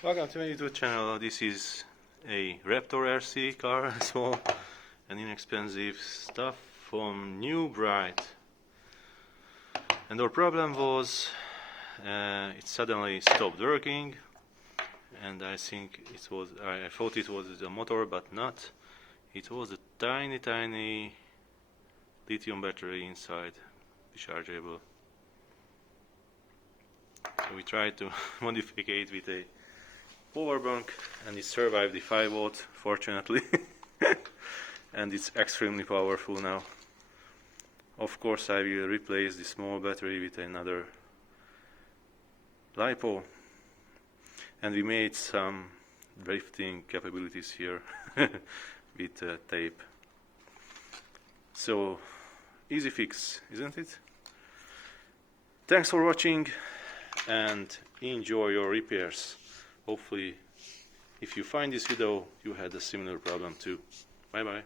Welcome to my YouTube channel. This is a Raptor RC car, small and inexpensive stuff from new Bright. And our problem was it suddenly stopped working, and I think it was, I thought it was the motor, but not. It was a tiny lithium battery inside, rechargeable. So we tried to modify it with a power bank, and it survived the 5 volt, fortunately. And it's extremely powerful now. Of course, I will replace the small battery with another LiPo, and we made some drifting capabilities here with tape. So easy fix, isn't it? Thanks for watching and enjoy your repairs. Hopefully, if you find this video, you had a similar problem too. Bye bye.